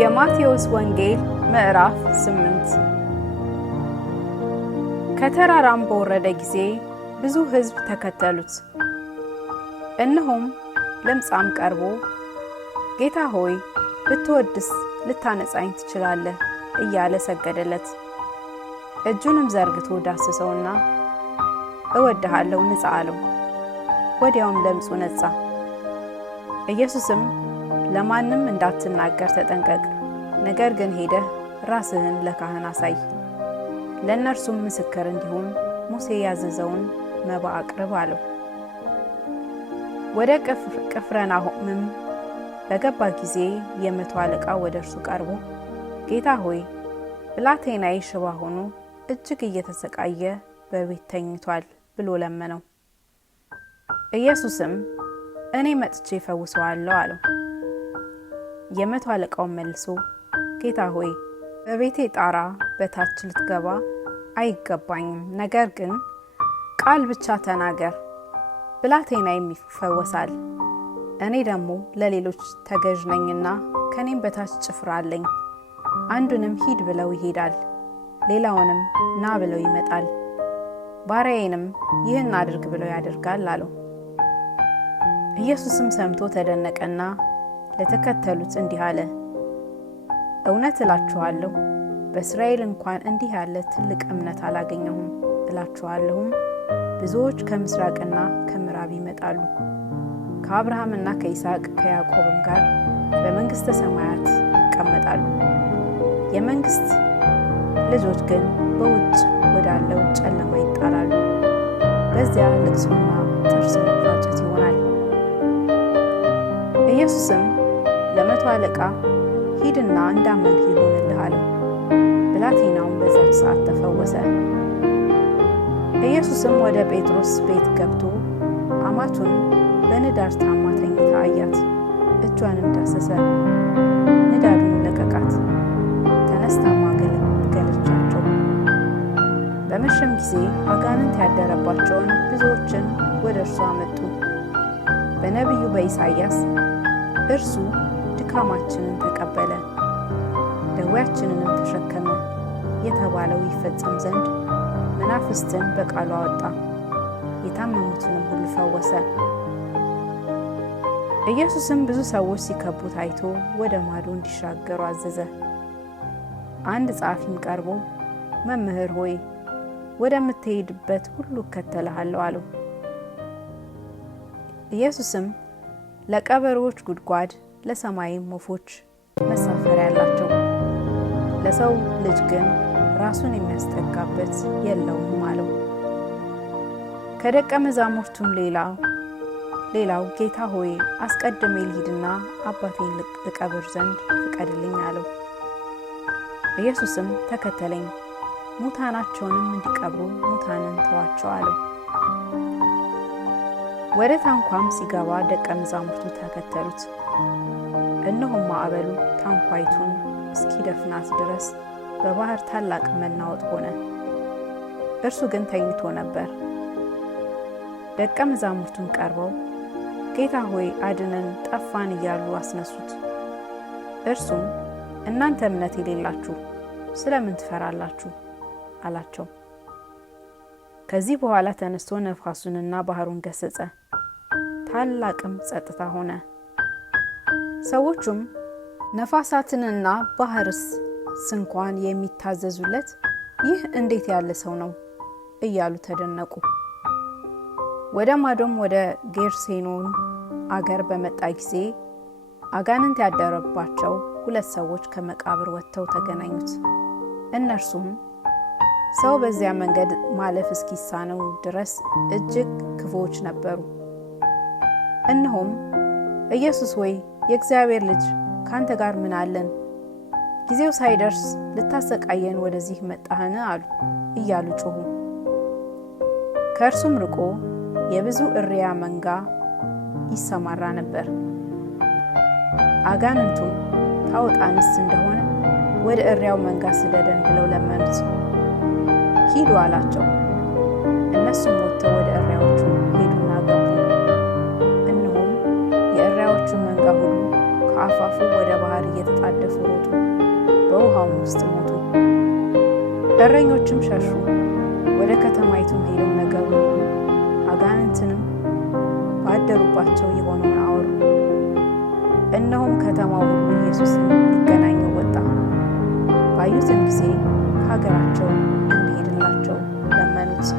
የማቴዎስ ወንጌል ምዕራፍ 8። ከተራራም በወረደ ጊዜ ብዙ ሕዝብ ተከተሉት። እነሆም ለምጻም ቀርቦ ጌታ ሆይ ብትወድስ ልታነጻኝ ትችላለህ እያለ ሰገደለት። እጁንም ዘርግቶ ዳሰሰውና እወድሃለሁ ንጻ አለው። ወዲያውም ለምጹ ነጻ። ኢየሱስም ለማንም እንዳትናገር ተጠንቀቅ፣ ነገር ግን ሄደህ ራስህን ለካህን አሳይ፣ ለእነርሱም ምስክር እንዲሆን ሙሴ ያዘዘውን መባ አቅርብ አለው። ወደ ቅፍርናሆምም በገባ ጊዜ የመቶ አለቃ ወደ እርሱ ቀርቦ ጌታ ሆይ ብላቴናዬ ሽባ ሆኖ እጅግ እየተሰቃየ በቤት ተኝቷል ብሎ ለመነው። ኢየሱስም እኔ መጥቼ ፈውሰዋለሁ አለው። የመቶ አለቃው መልሶ ጌታ ሆይ በቤቴ ጣራ በታች ልትገባ አይገባኝም፣ ነገር ግን ቃል ብቻ ተናገር ብላቴናዬም ይፈወሳል። እኔ ደግሞ ለሌሎች ተገዥ ነኝና ከኔም በታች ጭፍራ አለኝ። አንዱንም ሂድ ብለው ይሄዳል፣ ሌላውንም ና ብለው ይመጣል፣ ባሪያዬንም ይህን አድርግ ብለው ያደርጋል አለው። ኢየሱስም ሰምቶ ተደነቀና ለተከተሉት እንዲህ አለ፣ እውነት እላችኋለሁ በእስራኤል እንኳን እንዲህ ያለ ትልቅ እምነት አላገኘሁም። እላችኋለሁም ብዙዎች ከምስራቅና ከምዕራብ ይመጣሉ፣ ከአብርሃምና ከይስሐቅ ከያዕቆብም ጋር በመንግሥተ ሰማያት ይቀመጣሉ። የመንግሥት ልጆች ግን በውጭ ወዳለው ጨለማ ይጣላሉ። በዚያ ልቅሶና ጥርስ መፋጨት ይሆናል። ኢየሱስም ለመቶ አለቃ ሂድና እንዳመንህ ይሁንልህ አለው። ብላቴናውም በዚያች ሰዓት ተፈወሰ። ኢየሱስም ወደ ጴጥሮስ ቤት ገብቶ አማቱን በንዳድ ታማ ተኝታ አያት። እጇንም ዳሰሰ፣ ንዳዱን ለቀቃት፣ ተነስታም አገለገለቻቸው። በመሸም ጊዜ አጋንንት ያደረባቸውን ብዙዎችን ወደ እርሱ አመጡ። በነቢዩ በኢሳይያስ እርሱ ድካማችንን ተቀበለ ደዌያችንንም ተሸከመ የተባለው ይፈጸም ዘንድ መናፍስትን በቃሉ አወጣ፣ የታመሙትንም ሁሉ ፈወሰ። ኢየሱስም ብዙ ሰዎች ሲከቡት አይቶ ወደ ማዶ እንዲሻገሩ አዘዘ። አንድ ጸሐፊም ቀርቦ መምህር ሆይ ወደምትሄድበት ሁሉ እከተልሃለሁ አለው። ኢየሱስም ለቀበሮዎች ጉድጓድ ለሰማይም ወፎች መሳፈሪያ አላቸው፣ ለሰው ልጅ ግን ራሱን የሚያስጠጋበት የለውም አለው። ከደቀ መዛሙርቱም ሌላው ጌታ ሆይ አስቀድሜ ልሂድና አባቴን ልቀብር ዘንድ ፍቀድልኝ አለው። ኢየሱስም ተከተለኝ፣ ሙታናቸውንም እንዲቀብሩ ሙታንን ተዋቸው አለው። ወደ ታንኳም ሲገባ ደቀ መዛሙርቱ ተከተሉት። እነሆም ማዕበሉ ታንኳይቱን እስኪደፍናት ድረስ በባህር ታላቅ መናወጥ ሆነ። እርሱ ግን ተኝቶ ነበር። ደቀ መዛሙርቱም ቀርበው ጌታ ሆይ አድነን፣ ጠፋን እያሉ አስነሱት። እርሱም እናንተ እምነት የሌላችሁ ስለምን ትፈራላችሁ አላቸው። ከዚህ በኋላ ተነስቶ ነፋሱንና ባህሩን ገሰጸ፣ ታላቅም ጸጥታ ሆነ። ሰዎቹም ነፋሳትንና ባህርስ እንኳን የሚታዘዙለት ይህ እንዴት ያለ ሰው ነው እያሉ ተደነቁ። ወደ ማዶም ወደ ጌርሴኖን አገር በመጣ ጊዜ አጋንንት ያደረባቸው 2 ሰዎች ከመቃብር ወጥተው ተገናኙት። እነርሱም ሰው በዚያ መንገድ ማለፍ እስኪሳነው ድረስ እጅግ ክፉዎች ነበሩ። እነሆም ኢየሱስ ሆይ የእግዚአብሔር ልጅ ካንተ ጋር ምን አለን? ጊዜው ሳይደርስ ልታሰቃየን ወደዚህ መጣህን? አሉ እያሉ ጮኹ። ከእርሱም ርቆ የብዙ እሪያ መንጋ ይሰማራ ነበር። አጋንንቱም ታውጣንስ እንደሆነ ወደ እሪያው መንጋ ስደደን ብለው ለመኑት። ሂዱ አላቸው። እነሱም ወጥተው ወደ እሪያዎቹ ሄዱና ገቡ። እነሆም የእሪያዎቹ መንጋ ሁሉ ከአፋፉ ወደ ባህር እየተጣደፉ ሮጡ። ውስጥ ሞቱ። እረኞችም ሸሹ፣ ወደ ከተማይቱም ሄደው ነገሩን ሁሉ አጋንንትንም ባደሩባቸው የሆነውን አወሩ። እነሆም ከተማው ሁሉ ኢየሱስን ሊገናኘው ወጣ። ባዩትም ጊዜ ከሀገራቸው እንዲሄድላቸው ለመኑት።